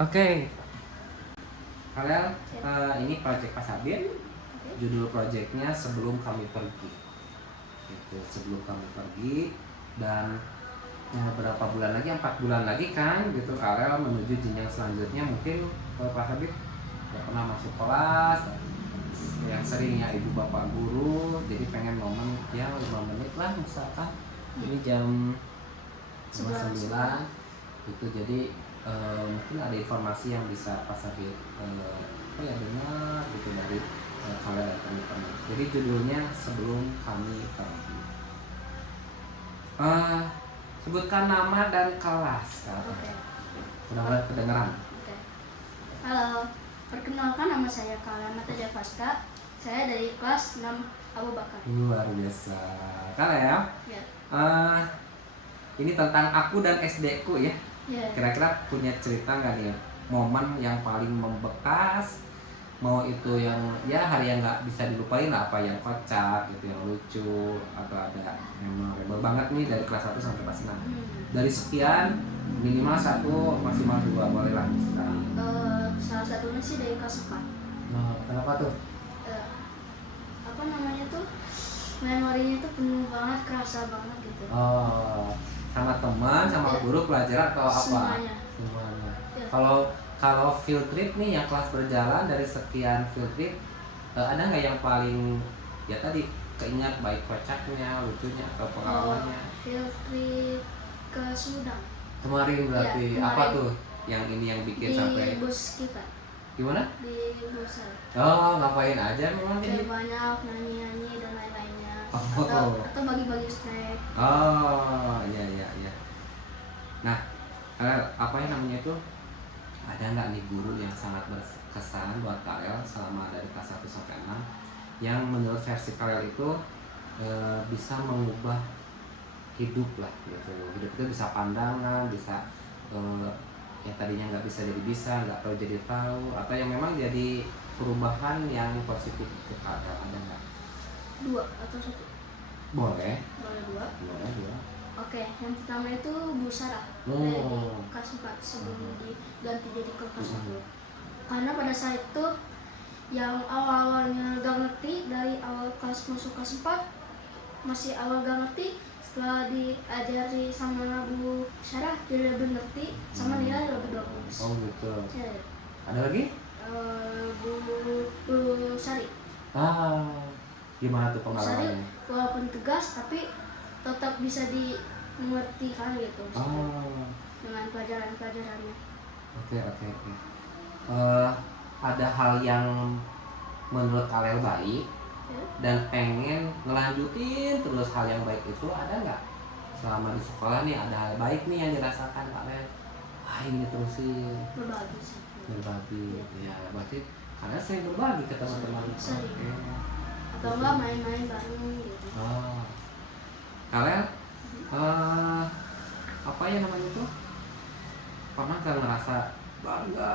Oke, kalian Ya. ini project Pak Sabit. Oke. Judul projectnya Sebelum Kami Pergi. Itu sebelum kami pergi dan berapa bulan lagi, 4 bulan lagi kan gitu, Karel menuju jenjang selanjutnya. Mungkin Pak Sabit gak pernah masuk kelas, yang seringnya ibu bapak guru, jadi pengen momen ya 5 menit lah misalkan. Ini jam 9 itu, jadi mungkin ada informasi yang bisa Pak Sabit dengar gitu dari kalian dan teman-teman. Jadi judulnya Sebelum Kami Pergi. Sebutkan nama dan kelas. Oke. Udah mulai kedengeran. Oke. Halo, perkenalkan nama saya Kala Nataja Fasta. Saya dari kelas 6 Abu Bakar. Luar biasa. Kalian Ya. Ini tentang aku dan SD ku ya. Ya. Kira-kira punya cerita nggak nih, momen yang paling membekas, mau itu yang ya hari yang nggak bisa dilupain lah, apa yang kocak gitu, yang lucu, atau ada memorable banget nih dari kelas 1 sampai kelas 6. Dari sekian minimal 1 maksimal 2 boleh lah sekarang. Salah satunya sih dari kelas 4. Kenapa tuh? Apa namanya tuh? Memorinya tuh penuh banget, kerasa banget gitu. Sama teman, sama guru, pelajaran atau apa? Semuanya. Ya. Kalau field trip nih, yang kelas berjalan dari sekian field trip, ada nggak yang paling ya tadi keingat, baik kocaknya, lucunya, atau pengalamannya? Field trip ke Sumedang. Kemarin berarti Ya, kemarin. apa tuh yang ini yang bikin Di sampai bus kita. gimana? Di bus saya. Ngapain aja memang ini? Kayak banyak nyanyi-nyanyi dan lain-lainnya. Oh. Atau bagi-bagi snack. Iya. Nah, apa yang namanya itu? Ada nggak nih guru yang sangat berkesan buat Karel selama dari kelas 1 sampai 6 yang menurut versi Karel itu bisa mengubah hidup lah gitu. Hidup itu bisa pandangan, bisa yang tadinya nggak bisa jadi bisa, nggak tahu jadi tahu, atau yang memang jadi perubahan yang positif ke Karel, ada nggak? 2 atau 1? Boleh 2. dua. Oke, yang pertama itu Bu Sarah dari kelas 4 sebelum diganti jadi ke kelas 1. Karena pada saat itu yang awal-awalnya gak ngerti, dari awal kelas masuk kelas 4 masih awal gak ngerti, setelah diajari sama Bu Sarah jadi lebih ngerti, sama nilai lebih bagus. Oh gitu. Ya. Ada lagi? Bu Sari. Gimana tuh Bu Sari pengalamannya? walaupun tegas tapi tetap bisa dimengerti kan gitu. Dengan pelajaran-pelajarannya. Oke. Ada hal yang menurut kalian baik dan pengen ngelanjutin terus hal yang baik itu, ada nggak selama di sekolah nih? Ada hal baik nih yang dirasakan kalian, ini terusin berbagi ya, berarti kalian sering berbagi ke teman-teman. Atau enggak main-main bareng gitu. Kalian apa ya namanya tuh, pernah nggak ngerasa bangga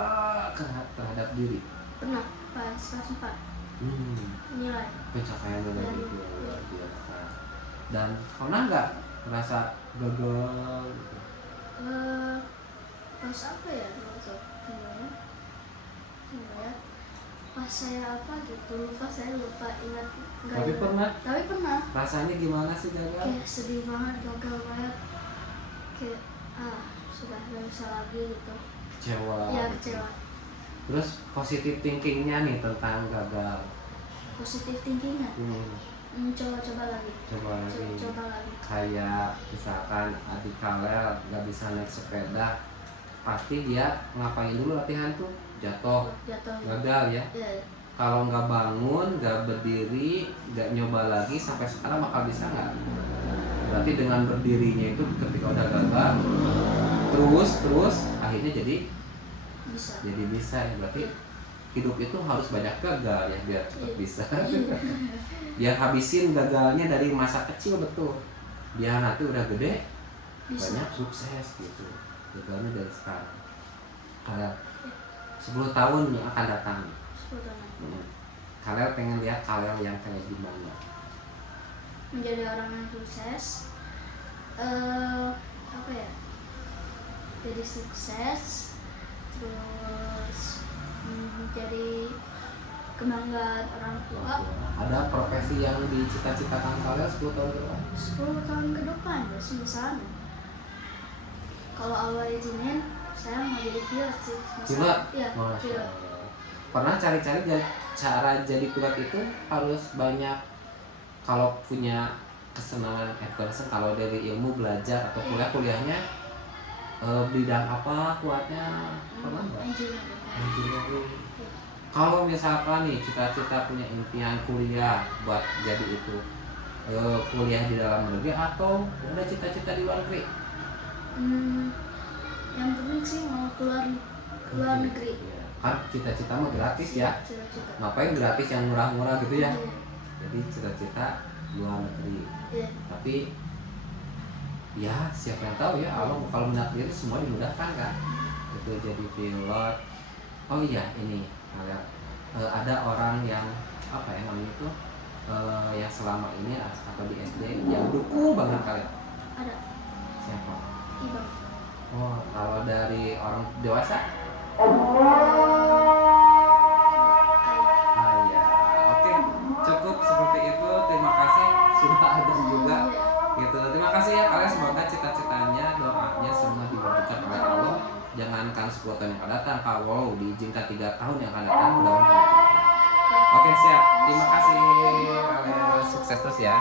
terhadap diri? Pernah, pas kelas 4 nilai pencapaian luar biasa. Dan pernah nggak ngerasa gagal gitu? Pas apa ya pas saya apa gitu, pas saya lupa ingat. Tapi pernah. Rasanya gimana sih gagal? Kayak sedih banget, gagal banget, kayak sudah nggak bisa lagi gitu. Kecewa. Terus positive thinkingnya nih tentang gagal? Positive thinkingnya coba lagi. Kayak misalkan adik Karel nggak bisa naik sepeda, pasti dia ngapain dulu latihan tuh? Jatuh. Gagal ya. Kalau nggak bangun, nggak berdiri, nggak nyoba lagi sampai sekarang bakal bisa nggak? Berarti dengan berdirinya itu ketika udah gagal terus akhirnya jadi bisa ya. Berarti hidup itu harus banyak gagal ya biar cepat bisa. Biar habisin gagalnya dari masa kecil, betul, biar nanti udah gede bisa. Banyak sukses gitu. Gagalnya dari sekarang. Kalian 10 tahun yang akan datang, kalian pengen lihat kalian yang kayak gimana? Menjadi orang yang sukses. Apa ya? Jadi sukses, terus buat orang tua. Ada profesi yang dicita-citakan kalian 10 tahun ke depan? 10 tahun ke depan ya sih misalnya. Kalau Allah izinin, saya mau jadi pilot sih. Pilot? Iya, Masya pilot. Allah. Pernah cari-cari cara jadi pilot itu harus banyak, kalau punya kesenangan, kalau dari ilmu belajar atau kuliahnya bidang apa kuatnya? Pernah nggak? Engineering. Kalau misalkan nih cita-cita punya impian kuliah buat jadi itu, kuliah di dalam negeri atau ada cita-cita di luar negeri? Yang penting sih mau keluar negeri. Ya, kan cita-cita mah gratis ya. Cita-cita. Ngapain gratis yang murah-murah gitu ya? Iya. Jadi cita-cita luar negeri. Iya. Tapi ya siapa yang tahu ya, Allah kalau menakdir semua dimudahkan kan. Itu jadi pilot. Oh iya, ini ada orang yang apa ya namanya itu, yang selama ini atau di SD yang dukung banget kalian. Ada. Siapa? Ibu. Oh, kalau dari orang dewasa? Ya. Oke, cukup seperti itu. Terima kasih sudah ada juga. Gitu. Terima kasih ya kalian, semoga cita-citanya, doanya semua diberikan oleh Allah. Jangankan 10 tahun yang akan datang, kalau diizinkan 3 tahun yang akan datang, mudah-mudahan. Oke, siap. Terima kasih. Kalian sukses terus ya.